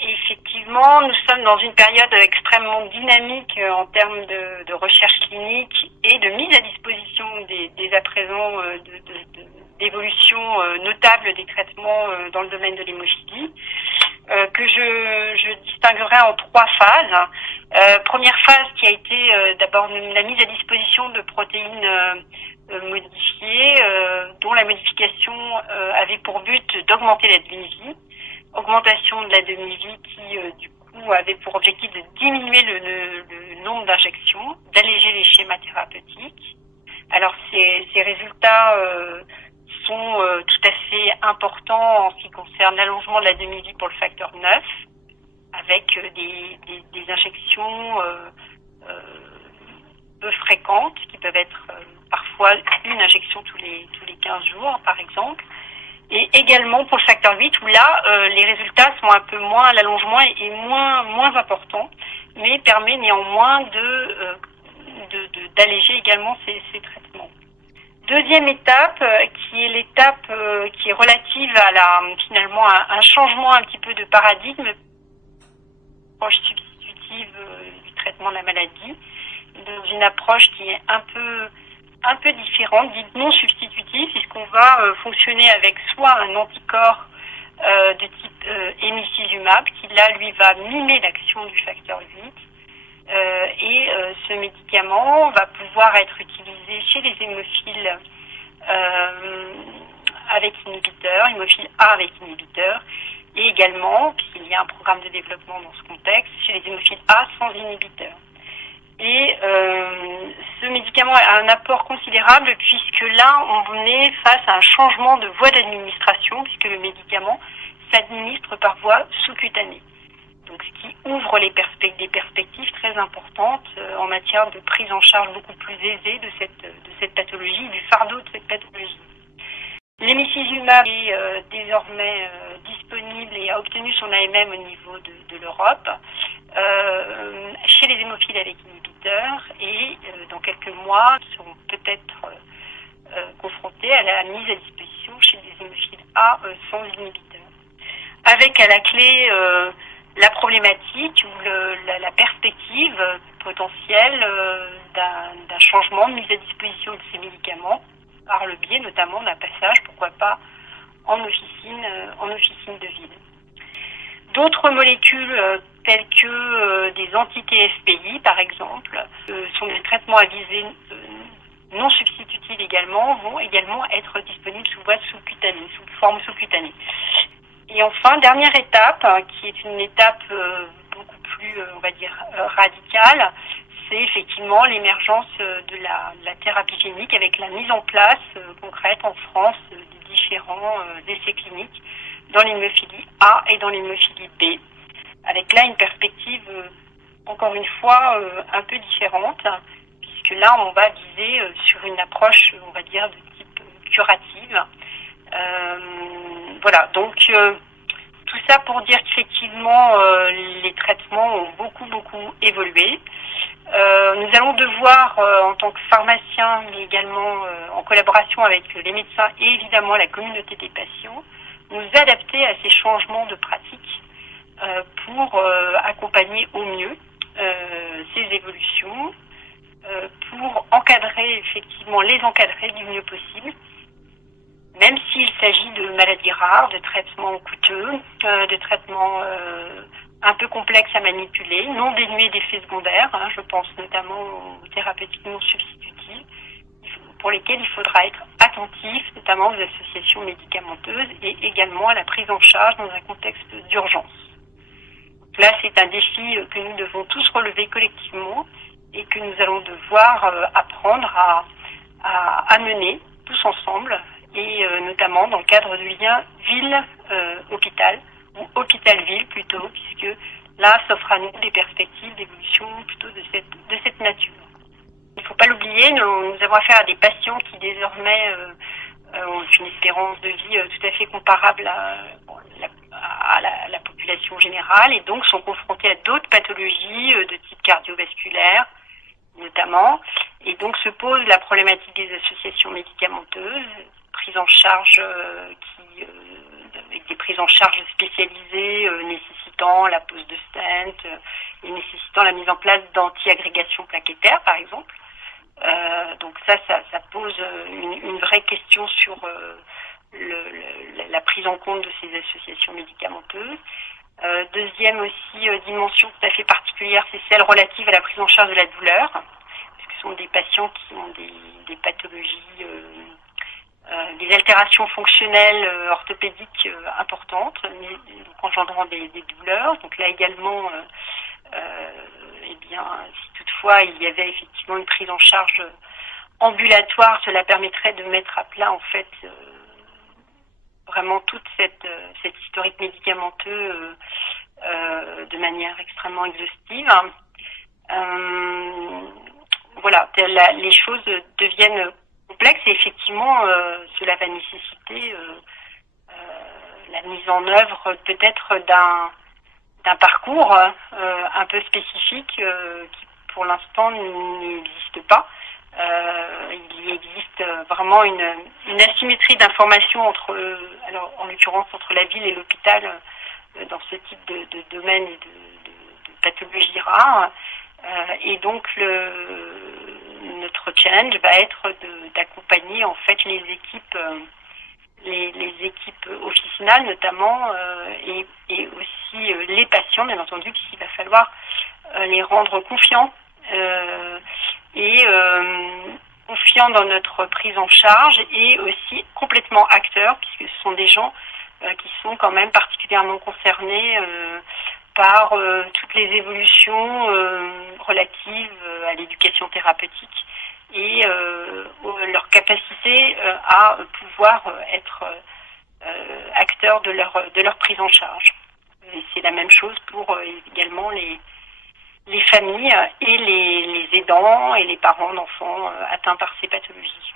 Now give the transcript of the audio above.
Effectivement, nous sommes dans une période extrêmement dynamique en termes de recherche clinique et de mise à disposition dès à présent d'évolution notable des traitements dans le domaine de l'hémophilie, que je distinguerai en 3 phases. Première phase qui a été d'abord la mise à disposition de protéines modifiées, dont la modification avait pour but d'augmenter la demi-vie. Augmentation de la demi-vie qui, du coup, avait pour objectif de diminuer le nombre d'injections, d'alléger les schémas thérapeutiques. Alors, ces résultats sont tout à fait importants en ce qui concerne l'allongement de la demi-vie pour le facteur 9, avec des injections peu fréquentes, qui peuvent être parfois une injection tous les 15 jours, par exemple. Et également pour le facteur 8, où là, les résultats sont un peu moins, l'allongement est moins important, mais permet néanmoins d'alléger également ces traitements. Deuxième étape, qui est l'étape qui est relative à finalement un changement un petit peu de paradigme, approche substitutive du traitement de la maladie, dans une approche qui est un peu différente, dite non substitutive, puisqu'on va fonctionner avec soit un anticorps de type emicizumab, qui là, lui, va mimer l'action du facteur 8, et ce médicament va pouvoir être utilisé chez les hémophiles avec inhibiteur, hémophile A avec inhibiteur, et également, puisqu'il y a un programme de développement dans ce contexte, chez les hémophiles A sans inhibiteur. Et ce médicament a un apport considérable puisque là, on est face à un changement de voie d'administration puisque le médicament s'administre par voie sous-cutanée. Donc, ce qui ouvre des perspectives très importantes en matière de prise en charge beaucoup plus aisée de cette pathologie, du fardeau de cette pathologie. L'emicizumab est désormais disponible et a obtenu son AMM au niveau de l'Europe chez les hémophiles avec inhibiteurs et dans quelques mois seront peut-être confrontés à la mise à disposition chez les hémophiles A sans inhibiteurs. Avec à la clé la problématique ou la perspective potentielle d'un changement de mise à disposition de ces médicaments par le biais notamment d'un passage, pourquoi pas, en officine de ville. D'autres molécules telles que des anti-TFPI, par exemple, sont des traitements à visée non substitutive également, vont également être disponibles sous voie sous-cutanée, sous forme sous-cutanée. Et enfin, dernière étape, qui est une étape beaucoup plus, on va dire, radicale, c'est effectivement l'émergence de la thérapie génique avec la mise en place concrète en France des différents essais cliniques dans l'hémophilie A et dans l'hémophilie B, avec là une perspective, encore une fois, un peu différente, puisque là, on va viser sur une approche, on va dire, de type curative. Voilà, donc tout ça pour dire qu'effectivement, les traitements ont beaucoup évolué. Nous allons devoir, en tant que pharmaciens, mais également en collaboration avec les médecins et évidemment la communauté des patients, nous adapter à ces changements de pratique pour accompagner au mieux ces évolutions, pour les encadrer du mieux possible, même s'il s'agit de maladies rares, de traitements coûteux, de traitements un peu complexes à manipuler, non dénués d'effets secondaires, je pense notamment aux thérapeutiques non substitutives, pour lesquelles il faudra être attentif, notamment aux associations médicamenteuses et également à la prise en charge dans un contexte d'urgence. Là, c'est un défi que nous devons tous relever collectivement et que nous allons devoir apprendre à mener tous ensemble et notamment dans le cadre du lien ville-hôpital ou hôpital-ville plutôt, puisque là s'offrent à nous des perspectives d'évolution plutôt de cette nature. Il ne faut pas l'oublier, nous avons affaire à des patients qui désormais ont une espérance de vie tout à fait comparable à la population générale et donc sont confrontés à d'autres pathologies de type cardiovasculaire notamment. Et donc se pose la problématique des associations médicamenteuses, prise en charge avec des prises en charge spécialisées nécessitant la pose de stent et nécessitant la mise en place d'anti-agrégation plaquettaire, par exemple. Donc ça pose une vraie question sur la prise en compte de ces associations médicamenteuses. Deuxième aussi dimension tout à fait particulière, c'est celle relative à la prise en charge de la douleur, parce que ce sont des patients qui ont des pathologies, des altérations fonctionnelles orthopédiques importantes, engendrant des douleurs. Donc là également, si toutefois il y avait effectivement une prise en charge ambulatoire, cela permettrait de mettre à plat en fait vraiment toute cette historique médicamenteux de manière extrêmement exhaustive. Voilà, les choses deviennent complexes et effectivement cela va nécessiter la mise en œuvre peut-être d'un parcours un peu spécifique qui pour l'instant n'existe pas. Il existe vraiment une asymétrie d'information alors en l'occurrence entre la ville et l'hôpital dans ce type de domaine et de pathologie rare. Et donc notre challenge va être d'accompagner en fait les équipes officinales notamment et aussi les patients bien entendu, puisqu'il va falloir les rendre confiants confiants dans notre prise en charge et aussi complètement acteurs, puisque ce sont des gens qui sont quand même particulièrement concernés par toutes les évolutions relatives à l'éducation thérapeutique et leur capacité à pouvoir être acteurs de leur prise en charge. Et c'est la même chose pour également les familles et les aidants et les parents d'enfants atteints par ces pathologies.